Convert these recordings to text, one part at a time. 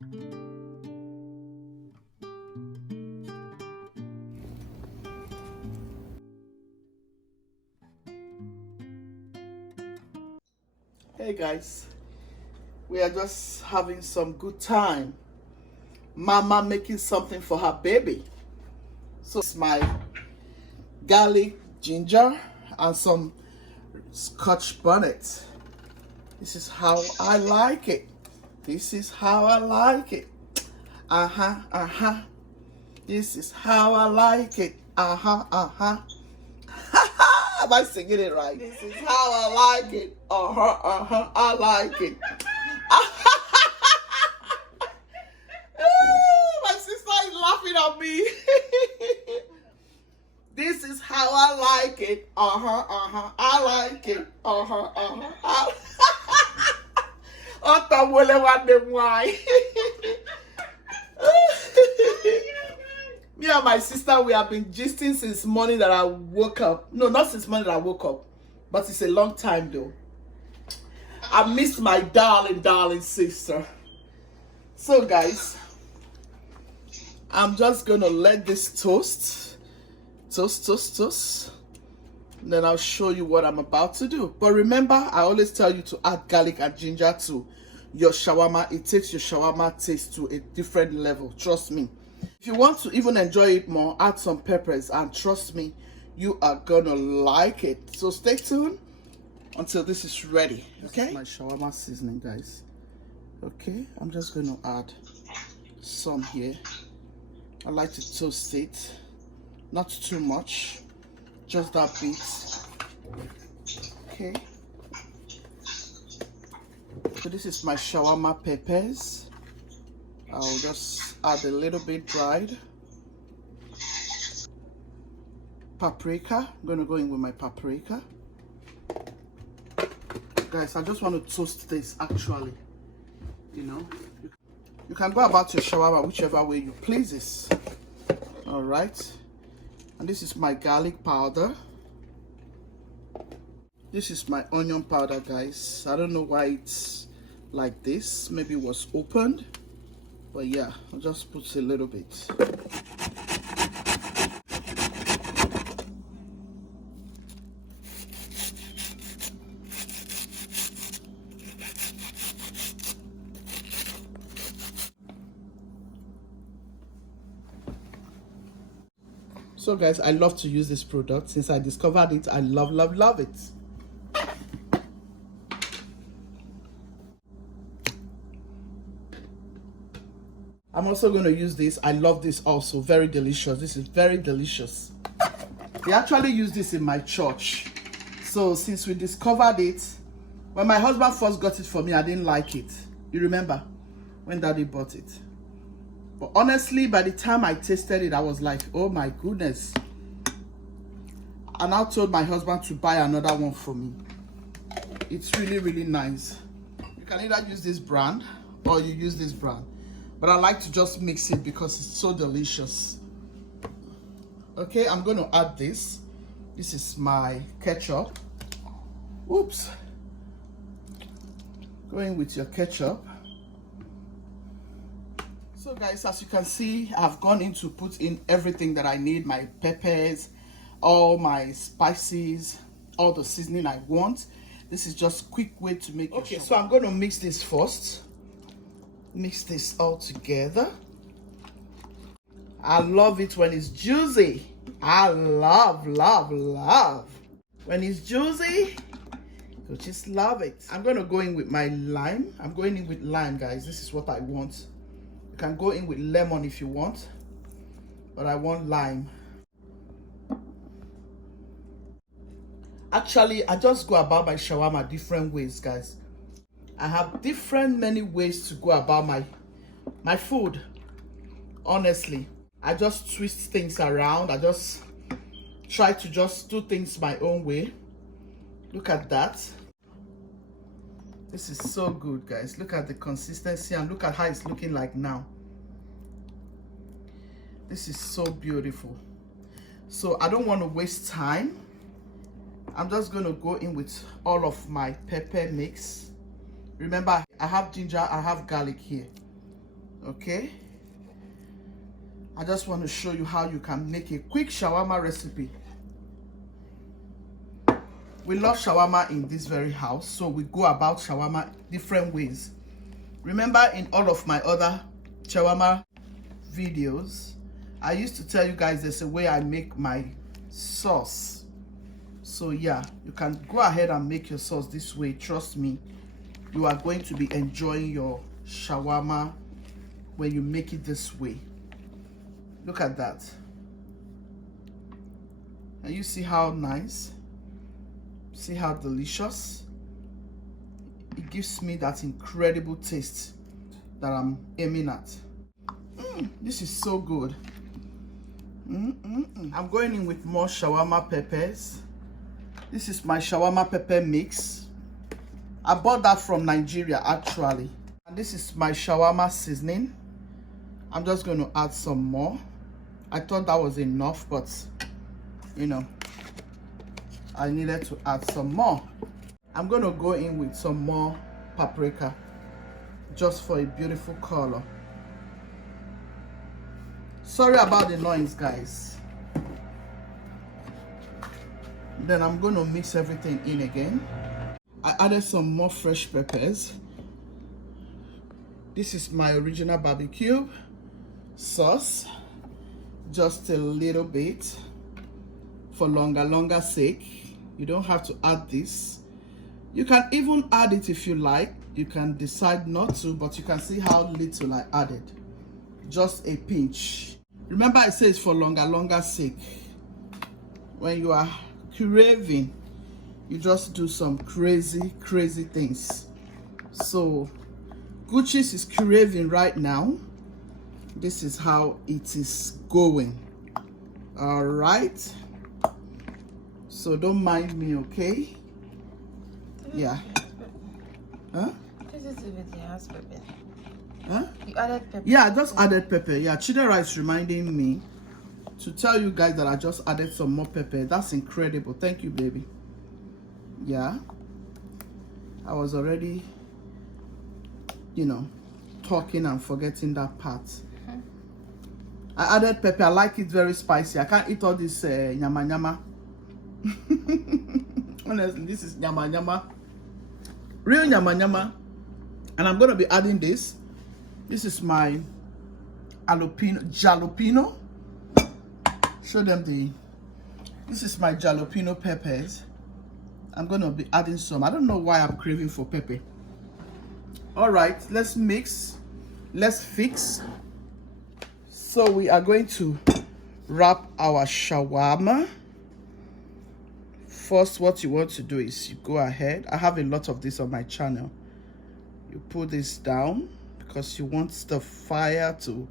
Hey guys, we are just having some good time. Mama making something for her baby. So it's my garlic, ginger, and some scotch bonnet. This is how I like it. This is how I like it. This is how I like it. Am I singing it right? This is how I like it. I like it. My sister is laughing at me. This is how I like it. I like it. Me and my sister, we have been gisting since morning that I woke up. No, not since morning that I woke up, but it's a long time though. I missed my darling sister. So guys, I'm just gonna let this toast. Then I'll show you what I'm about to do. But remember, I always tell you to add garlic and ginger to your shawarma. It takes your shawarma taste to a different level. Trust me. If you want to even enjoy it more, add some peppers, and trust me, you are gonna like it. So stay tuned until this is ready. Okay? This is my shawarma seasoning, guys. Okay, I'm just gonna add some here. I like to toast it, not too much, just that bit. Okay. So this is my shawarma peppers. I'll just add a little bit dried. Paprika. I'm going to go in with my paprika. Guys, I just want to toast this actually. You know, you can go about your shawarma whichever way you pleases. All right. And this is my garlic powder. This is my onion powder, guys. I don't know why it's like this. Maybe it was opened. But yeah, I'll just put a little bit. So guys, I love to use this product. Since I discovered it, I love it. I'm also going to use this. I love this also. Very delicious. This is very delicious. They actually use this in my church. So since we discovered it, when my husband first got it for me, I didn't like it. You remember when Daddy bought it? But honestly, by the time I tasted it, I was like, oh my goodness. I now told my husband to buy another one for me. It's really nice. You can either use this brand or you use this brand. But I like to just mix it because it's so delicious. Okay, I'm going to add this. This is my ketchup. Oops. Going with your ketchup. So guys, as you can see, I've gone in to put in everything that I need. My peppers, all my spices, all the seasoning I want. This is just a quick way to make it. Okay, so I'm going to mix this first. Mix this all together. I love it when it's juicy. I love when it's juicy. You just love it. I'm going to go in with my lime. I'm going in with lime, guys. This is what I want. You can go in with lemon if you want, but I want lime. Actually, I just go about my shawarma different ways, guys. I have many ways to go about my food. Honestly, I just twist things around. I just try to just do things my own way. Look at that. This is so good, guys. Look at the consistency and look at how it's looking like now. This is so beautiful. So I don't want to waste time. I'm just going to go in with all of my pepper mix. Remember, I have ginger, I have garlic here. Okay, I just want to show you how you can make a quick shawarma recipe. We love shawarma in this very house, so we go about shawarma different ways. Remember, in all of my other shawarma videos, I used to tell you guys there's a way I make my sauce. So yeah, you can go ahead and make your sauce this way. Trust me, you are going to be enjoying your shawarma when you make it this way. Look at that. And you see how nice? See how delicious? It gives me that incredible taste that I'm aiming at. This is so good. I'm going in with more shawarma peppers. This is my shawarma pepper mix. I bought that from Nigeria actually. And this is my shawarma seasoning. I'm just going to add some more. I thought that was enough, but you know, I needed to add some more. I'm going to go in with some more paprika just for a beautiful color. Sorry about the noise, guys. Then I'm going to mix everything in again. I added some more fresh peppers. This is my original barbecue sauce, just a little bit for longer sake. You don't have to add this. You can even add it if you like. You can decide not to, but you can see how little I added. Just a pinch. Remember, I say it's for longer sake. When you are craving, you just do some crazy things. So Guchies is craving right now. This is how it is going. All right, so don't mind me, okay? Yeah. Huh? This is with the house pepper. Huh? You added pepper. Yeah, I just added pepper. Yeah, Chidera is reminding me to tell you guys that I just added some more pepper. That's incredible. Thank you, baby. Yeah, I was already, you know, talking and forgetting that part. I added pepper. I like it very spicy. I can't eat all this nyama nyama. Honestly, this is nyama nyama, real nyama nyama. And I'm gonna be adding this. This is my jalapeno. Show them the. This is my jalapeno peppers. I'm gonna be adding some. I don't know why I'm craving for pepper. All right, let's mix. Let's fix. So we are going to wrap our shawarma. First, what you want to do is you go ahead. I have a lot of this on my channel. You put this down because you want the fire to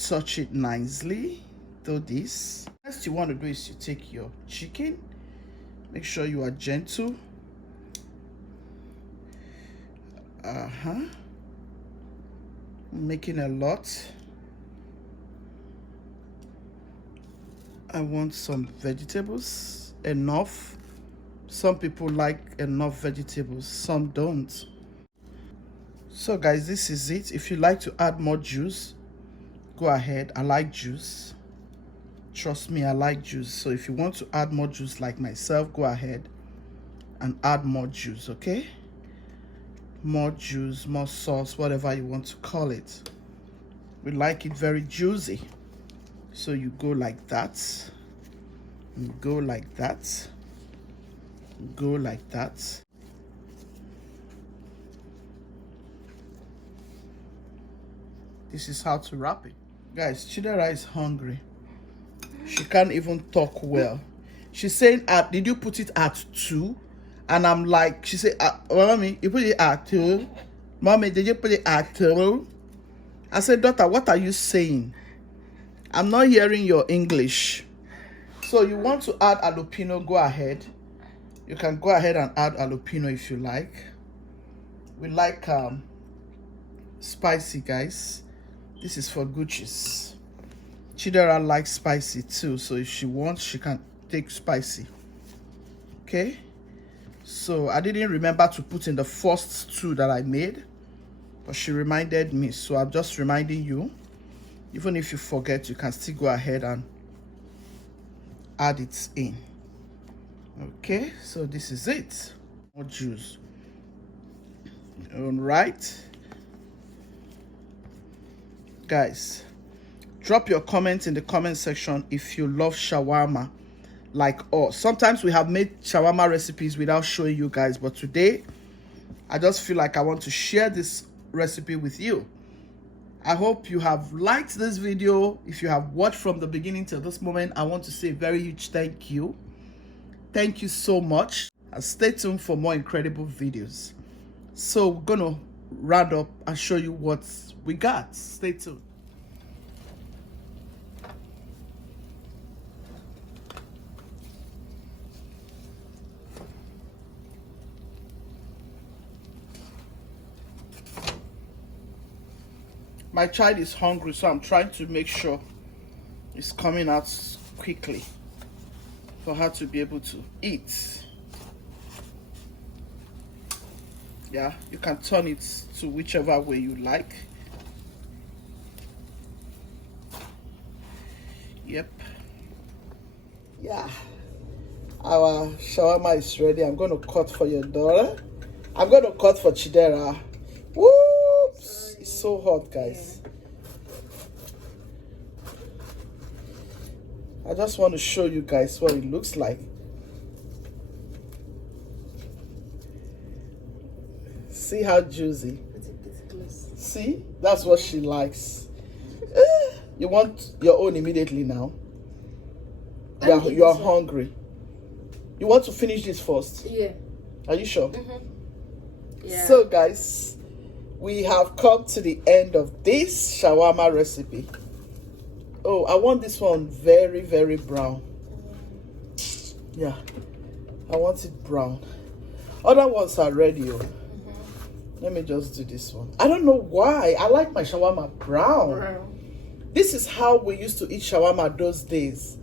touch it nicely. Do this. Next you want to do is you take your chicken. Make sure you are gentle. Making a lot. I want some vegetables, enough. Some people like enough vegetables, some don't. So guys, this is it. If you like to add more juice, go ahead. I like juice. Trust me, I like juice. So if you want to add more juice like myself, go ahead and add more juice, okay? More juice, more sauce, whatever you want to call it. We like it very juicy. So you go like that, you go like that, you go like that. This is how to wrap it. Guys, Chidera is hungry. She can't even talk well. She's saying, did you put it at 2? And I'm like, she said, Mommy, you put it at 2? Mommy, did you put it at 2? I said, daughter, what are you saying? I'm not hearing your English. So you want to add jalapeno, go ahead. You can go ahead and add jalapeno if you like. We like spicy, guys. This is for Guchies. Chidera likes spicy too, so if she wants, she can take spicy. Okay? So I didn't remember to put in the first 2 that I made. but she reminded me, so I'm just reminding you. Even if you forget, you can still go ahead and add it in. Okay, so this is it. More juice. All right, guys, drop your comments in the comment section if you love shawarma like us. Sometimes we have made shawarma recipes without showing you guys, but today I just feel like I want to share this recipe with you. I hope you have liked this video. If you have watched from the beginning till this moment, I want to say a very huge thank you. Thank you so much, and stay tuned for more incredible videos. So we're gonna round up and show you what we got. Stay tuned. My child is hungry, so I'm trying to make sure it's coming out quickly for her to be able to eat. Yeah, you can turn it to whichever way you like. Yep. Yeah, our shawarma is ready. I'm going to cut for your daughter. I'm going to cut for Chidera. Whoops! It's so hot, guys. I just want to show you guys what it looks like. See how juicy. See, that's what she likes. You want your own immediately now. You are hungry. You want to finish this first? Yeah. Are you sure? Yeah. So guys, we have come to the end of this shawarma recipe. Oh, I want this one very, very brown. Yeah, I want it brown. Other ones are ready. Let me just do this one. I don't know why. I like my shawarma brown. This is how we used to eat shawarma those days.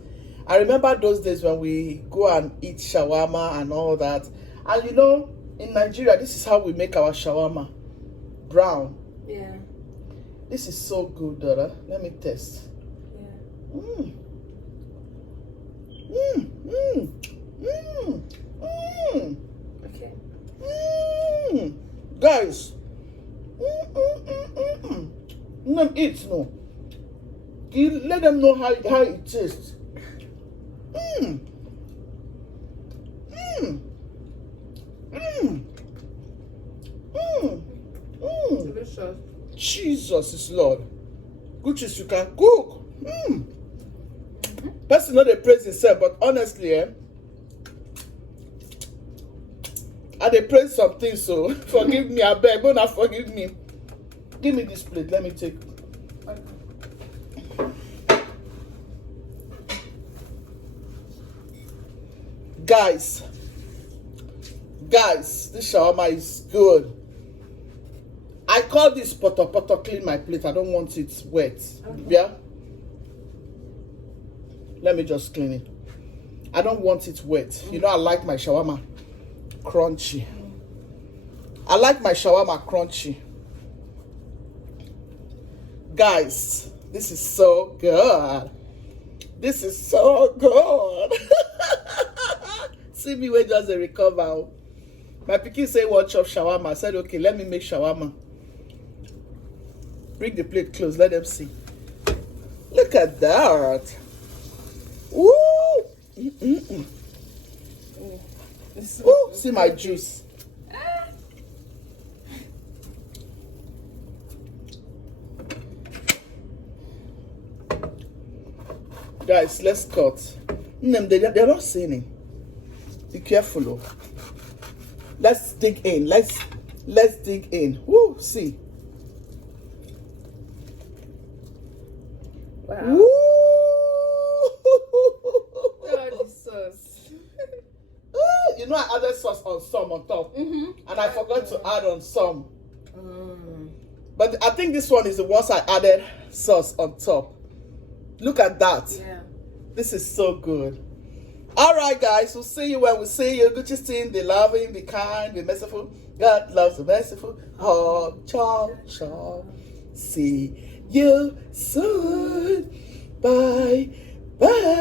I remember those days when we go and eat shawarma and all that. And you know, in Nigeria, this is how we make our shawarma. Brown. Yeah. This is so good, daughter. Let me test. Yeah. Mmm. Mmm. Mmm. Mmm. Mmm. Okay. Mmm. Guys. No, eat, no. You let them know how it tastes. Mmm. Mmm. Mmm. Mmm. Mmm. Delicious. Jesus is Lord. Guchies, you can cook. Mmm. Person not a praise himself, but honestly, I dey praise some things, so forgive me, I beg, don't forgive me. Give me this plate, let me take. Guys, this shawarma is good. I call this poto clean my plate. I don't want it wet. Okay. Yeah? Let me just clean it. I don't want it wet. You know, I like my shawarma crunchy. I like my shawarma crunchy. Guys, this is so good. This is so good. See me where just a recover. My pikin say want chop shawarma. I said, okay, let me make shawarma. Bring the plate close, let them see. Look at that. Woo! Woo! See my juice. Guys, let's cut. They're not seeing it. Be careful. Oh. Let's dig in. Let's dig in. Woo! See. Wow. Woo! Oh, the sauce. You know, I added sauce on some on top, and I forgot to add on some. But I think this one is the ones I added sauce on top. Look at that. Yeah. This is so good. All right, guys. We'll see you when we see you. Guchies team, the loving, the kind, the merciful. God loves the merciful. Ciao, ciao. See you soon. Bye. Bye.